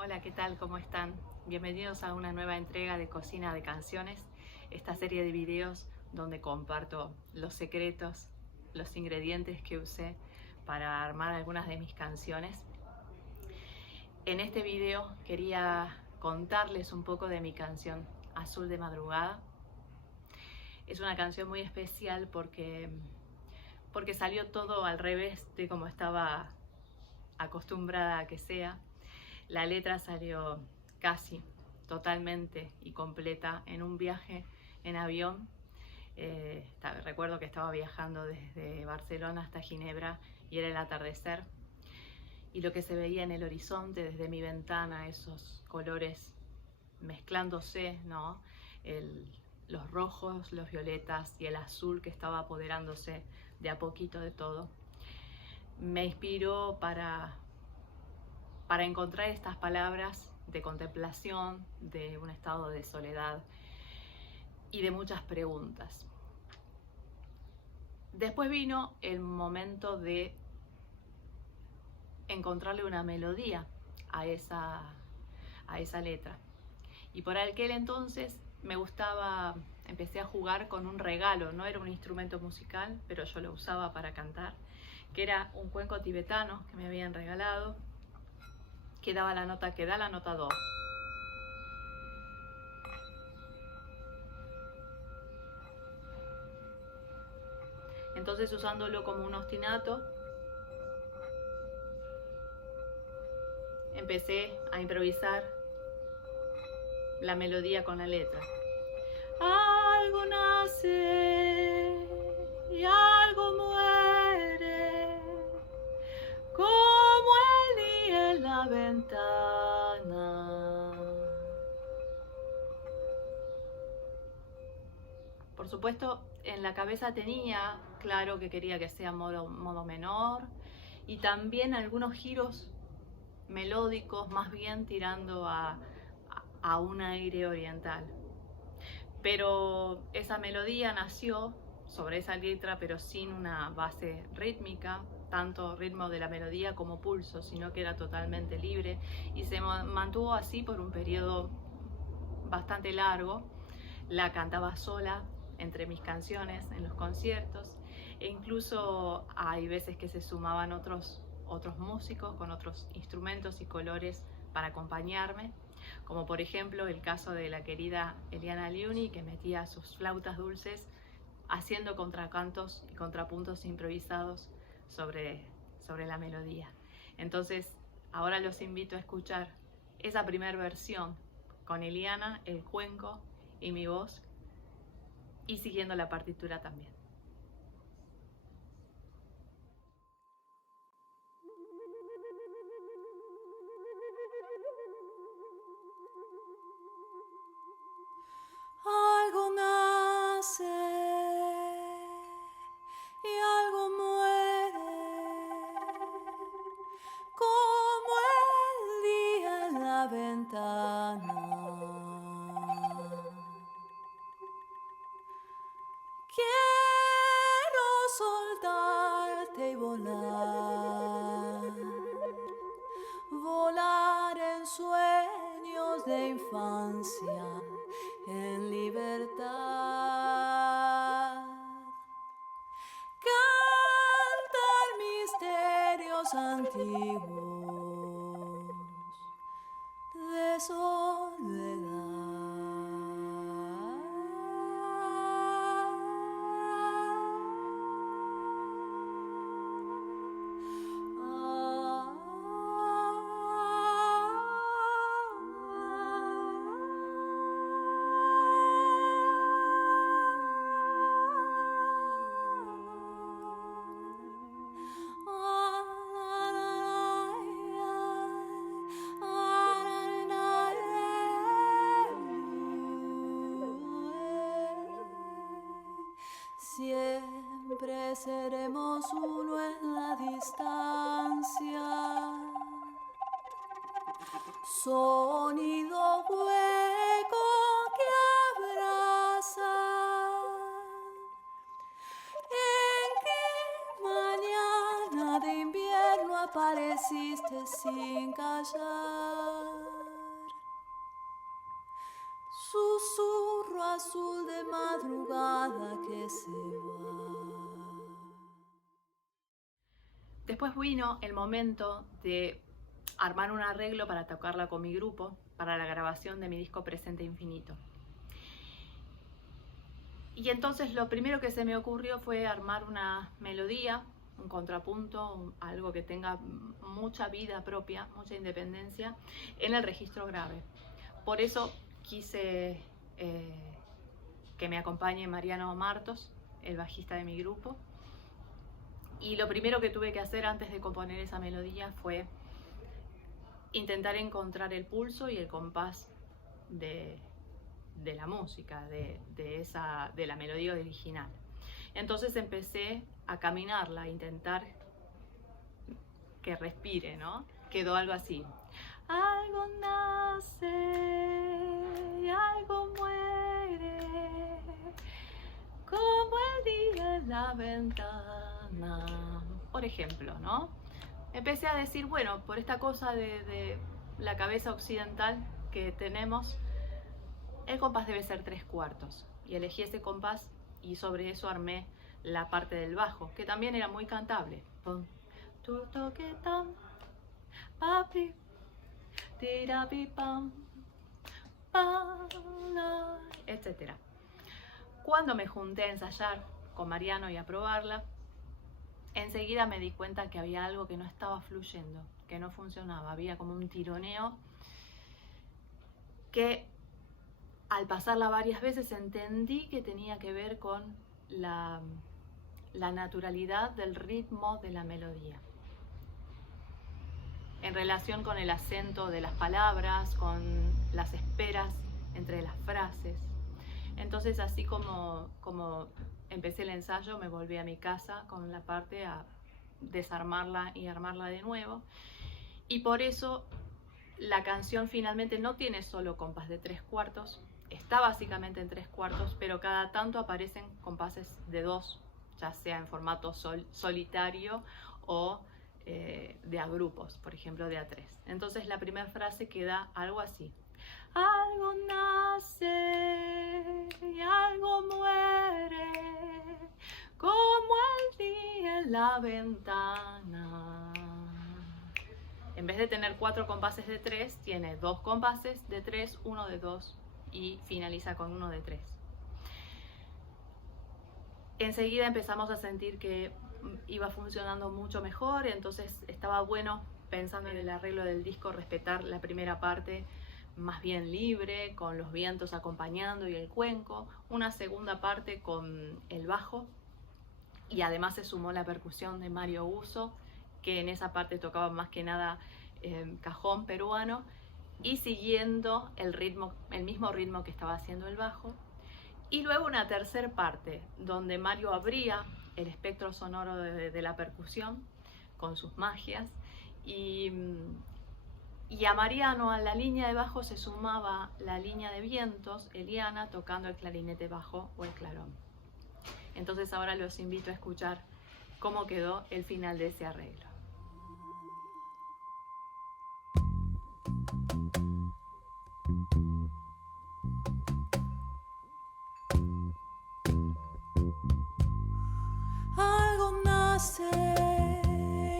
Hola, ¿qué tal? ¿Cómo están? Bienvenidos a una nueva entrega de Cocina de Canciones, esta serie de videos donde comparto los secretos, los ingredientes que usé para armar algunas de mis canciones. En este video quería contarles un poco de mi canción Azul de Madrugada. Es una canción muy especial porque salió todo al revés de como estaba acostumbrada a que sea. La letra salió casi totalmente y completa en un viaje en avión. Recuerdo que estaba viajando desde Barcelona hasta Ginebra y era el atardecer. Y lo que se veía en el horizonte desde mi ventana, esos colores mezclándose, ¿no? Los rojos, los violetas y el azul que estaba apoderándose de a poquito de todo, me inspiró para encontrar estas palabras de contemplación, de un estado de soledad y de muchas preguntas. Después vino el momento de encontrarle una melodía a esa letra. Y por aquel entonces empecé a jugar con un regalo, no era un instrumento musical, pero yo lo usaba para cantar, que era un cuenco tibetano que me habían regalado, que da la nota do. Entonces, usándolo como un ostinato, empecé a improvisar la melodía con la letra. Algo nace y algo muere, como el día en la ventana. Por supuesto, en la cabeza tenía claro que quería que sea modo menor y también algunos giros melódicos, más bien tirando a un aire oriental. Pero esa melodía nació sobre esa letra, pero sin una base rítmica, tanto ritmo de la melodía como pulso, sino que era totalmente libre y se mantuvo así por un periodo bastante largo. La cantaba sola entre mis canciones en los conciertos e incluso hay veces que se sumaban otros músicos con otros instrumentos y colores para acompañarme, como por ejemplo el caso de la querida Eliana Liuni, que metía sus flautas dulces haciendo contracantos y contrapuntos improvisados sobre la melodía. Entonces ahora los invito a escuchar esa primera versión con Eliana, el cuenco y mi voz, y siguiendo la partitura también. Algo nace y algo muere, como el día en la ventana. Quiero soltarte y volar, volar en sueños de infancia, en libertad, cantar misterios antiguos de soledad. Siempre seremos uno en la distancia, sonido hueco que abraza. ¿En qué mañana de invierno apareciste sin callar? azul de madrugada que se va. Después vino el momento de armar un arreglo para tocarla con mi grupo para la grabación de mi disco Presente Infinito. Y entonces lo primero que se me ocurrió fue armar una melodía, un contrapunto, algo que tenga mucha vida propia, mucha independencia en el registro grave. Por eso quise que me acompañe Mariano Martos, el bajista de mi grupo. Y lo primero que tuve que hacer antes de componer esa melodía fue intentar encontrar el pulso y el compás de la música, de la melodía original. Entonces empecé a caminarla, a intentar que respire, ¿no? Quedó algo así. Algo nace y algo muere, como el día en la ventana. Por ejemplo, ¿no? Empecé a decir, bueno, por esta cosa de la cabeza occidental que tenemos, el compás debe ser 3/4. Y elegí ese compás y sobre eso armé la parte del bajo, que también era muy cantable. Pum, tu toque tam, papi, tira pi pam, etc. Cuando me junté a ensayar con Mariano y a probarla, enseguida me di cuenta que había algo que no estaba fluyendo, que no funcionaba. Había como un tironeo que al pasarla varias veces entendí que tenía que ver con la naturalidad del ritmo de la melodía, en relación con el acento de las palabras, con las esperas entre las frases. Entonces, así como empecé el ensayo, me volví a mi casa con la parte a desarmarla y armarla de nuevo. Y por eso la canción finalmente no tiene solo compás de 3/4, está básicamente en 3/4, pero cada tanto aparecen compases de 2, ya sea en formato solitario o de a grupos, por ejemplo de a 3. Entonces la primera frase queda algo así. Algo nace y algo muere, como el día en la ventana. En vez de tener 4 compases de 3, tiene 2 compases de 3, 1 de 2 y finaliza con 1 de 3. Enseguida empezamos a sentir que iba funcionando mucho mejor, entonces estaba bueno, pensando en el arreglo del disco, respetar la primera parte más bien libre, con los vientos acompañando y el cuenco, una segunda parte con el bajo, y además se sumó la percusión de Mario Uso, que en esa parte tocaba más que nada cajón peruano, y siguiendo el mismo ritmo que estaba haciendo el bajo. Y luego una tercera parte, donde Mario abría el espectro sonoro de la percusión con sus magias, y a Mariano, a la línea de bajo, se sumaba la línea de vientos, Eliana, tocando el clarinete bajo o el clarón. Entonces ahora los invito a escuchar cómo quedó el final de ese arreglo. Algo nace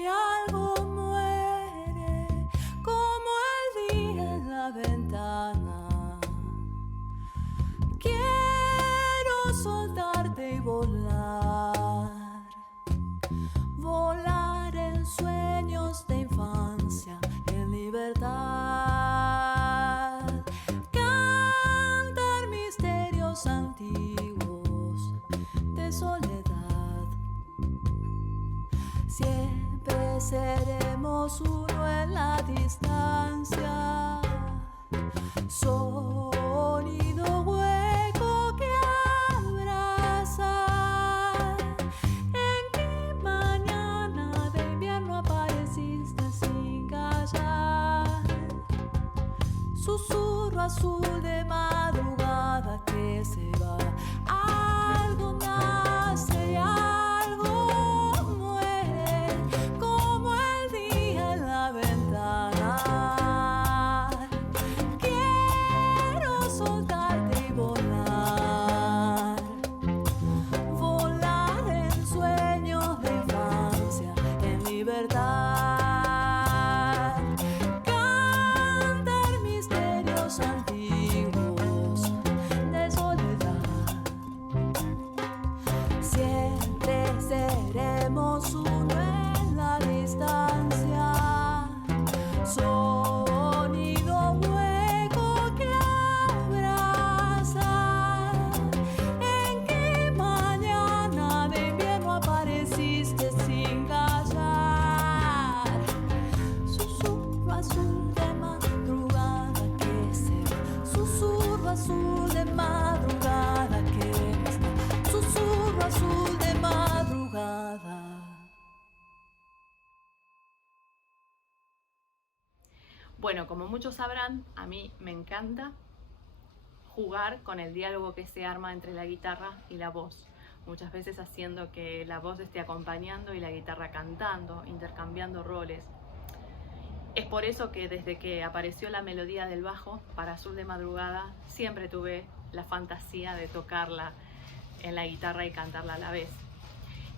y algo muere, como el día en la ventana. Quiero soltarte y volar, volar en sueños de infancia, en libertad, cantar misterios antiguos de soledad. Siempre seremos uno en la distancia, sonido hueco que abraza. En mi mañana de invierno apareciste sin callar, susurro azul de madrugada que se va. Algo nace y algo muere, como el día en la ventana. Quiero soltarte y volar. bueno, como muchos sabrán, a mí me encanta jugar con el diálogo que se arma entre la guitarra y la voz. Muchas veces haciendo que la voz esté acompañando y la guitarra cantando, intercambiando roles. Es por eso que desde que apareció la melodía del bajo para Azul de Madrugada, siempre tuve la fantasía de tocarla en la guitarra y cantarla a la vez.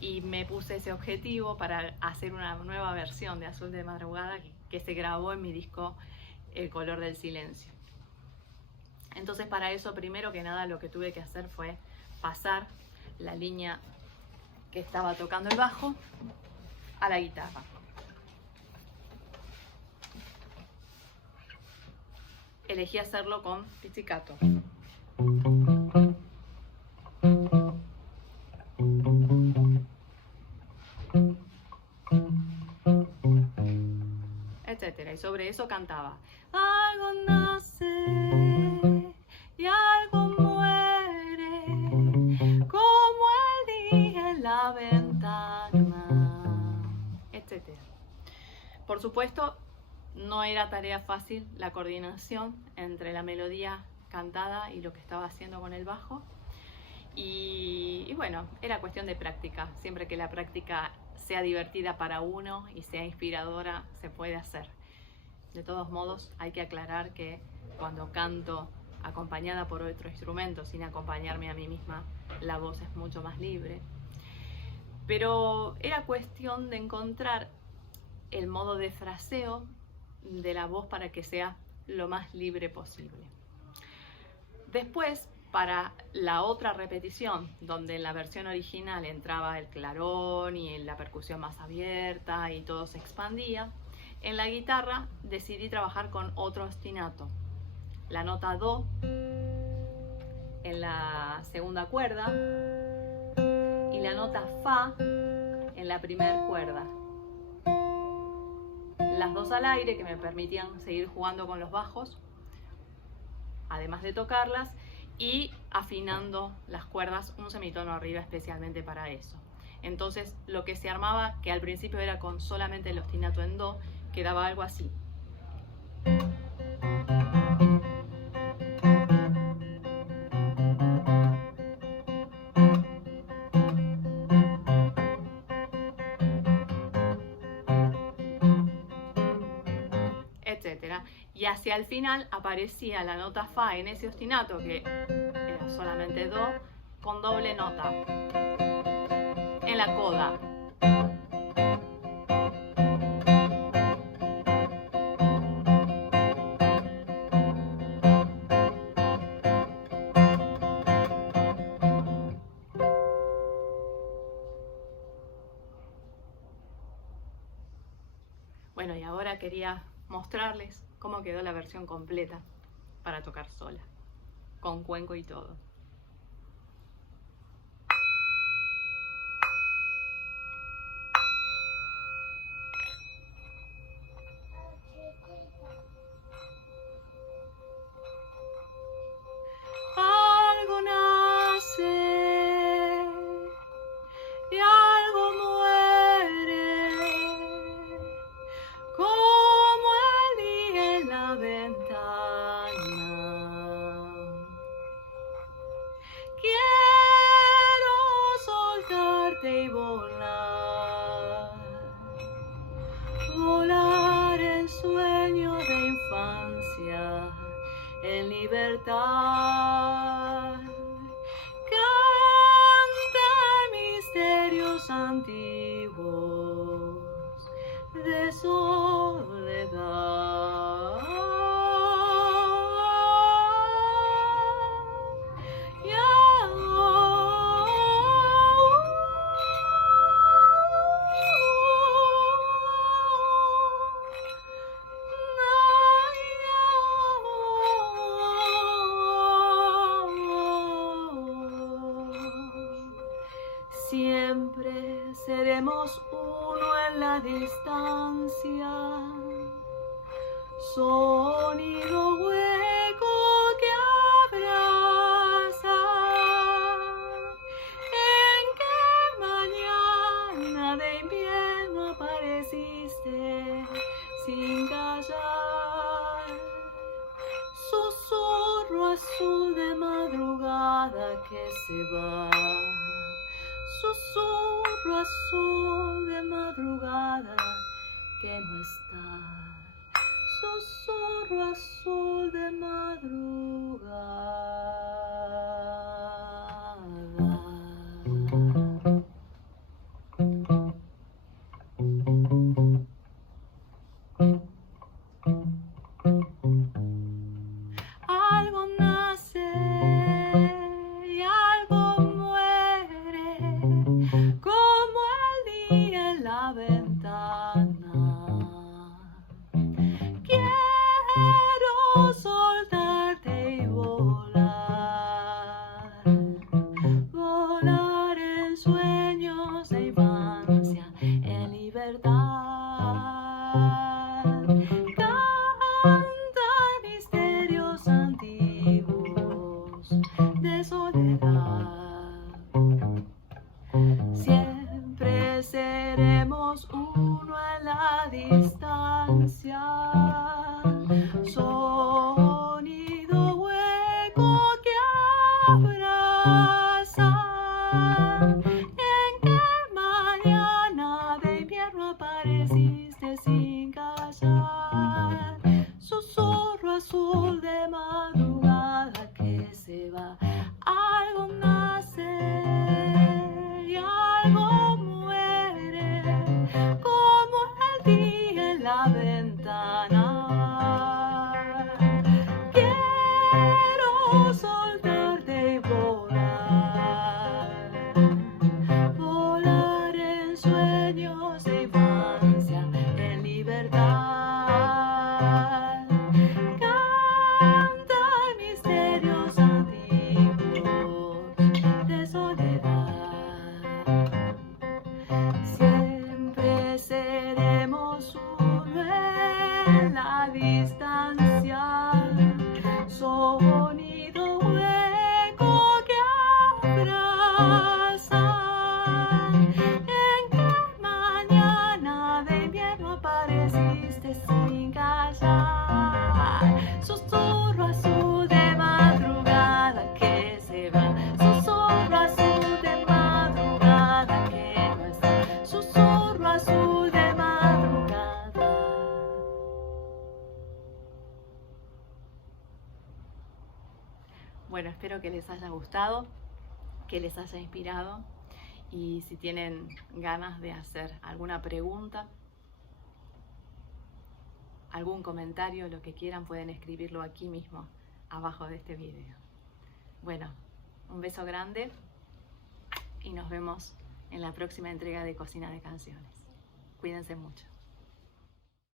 Y me puse ese objetivo para hacer una nueva versión de Azul de Madrugada que se grabó en mi disco El color del silencio. Entonces, para eso, primero que nada, lo que tuve que hacer fue pasar la línea que estaba tocando el bajo a la guitarra. Elegí hacerlo con pizzicato. Etcétera. Y sobre eso cantaba. Algo nace y algo muere, como el día en la ventana, etcétera. Por supuesto, no era tarea fácil la coordinación entre la melodía cantada y lo que estaba haciendo con el bajo. Y bueno, era cuestión de práctica. Siempre que la práctica sea divertida para uno y sea inspiradora, se puede hacer. De todos modos, hay que aclarar que cuando canto acompañada por otro instrumento, sin acompañarme a mí misma, la voz es mucho más libre. Pero era cuestión de encontrar el modo de fraseo de la voz para que sea lo más libre posible. Después, para la otra repetición, donde en la versión original entraba el clarón y la percusión más abierta y todo se expandía, en la guitarra decidí trabajar con otro ostinato. La nota do en la segunda cuerda y la nota fa en la primera cuerda. Las dos al aire, que me permitían seguir jugando con los bajos, además de tocarlas, y afinando las cuerdas un semitono arriba especialmente para eso. Entonces lo que se armaba, que al principio era con solamente el ostinato en do, quedaba algo así. Etcétera. Y hacia el final aparecía la nota fa en ese ostinato, que era solamente do, con doble nota en la coda. Bueno, y ahora quería mostrarles cómo quedó la versión completa para tocar sola, con cuenco y todo. Algo nace y algo muere, como el día en la ventana. Quiero soltarte y volar, volar en sueño de infancia, en libertad. Canta misterios antiguos de soledad. Siempre seremos uno en la distancia, sonido hueco que abraza. ¿En qué mañana de invierno apareciste sin callar? azul de madrugada que se va. Susurro azul de madrugada que no está. Susurro azul de Algo nace y algo muere, como el día en la ventana. Quiero soltarte y volar, volar en sueños de infancia, en libertad. Misterios antiguos de soledad. Siempre seremos uno en la distancia. Sonido hueco que abraza. En que mañana de invierno apareciste sin callar. Susurro azul de madrugada que se va. Algo nace y algo muere, como el día en la ventana. Quiero soltarte y volar, volar en sueños de infancia, en libertad. Misterios antiguos de soledad. Siempre seremos uno en la distancia. Sonido hueco que abraza. En que mañana de invierno apareciste sin callar. Susurro azul de madrugada que se va. Susurro azul de madrugada que no está. Susurro azul de madrugada. Bueno, espero que les haya gustado, que les haya inspirado, y si tienen ganas de hacer alguna pregunta, algún comentario, lo que quieran, pueden escribirlo aquí mismo, abajo de este video. Bueno, un beso grande y nos vemos en la próxima entrega de Cocina de Canciones. Cuídense mucho.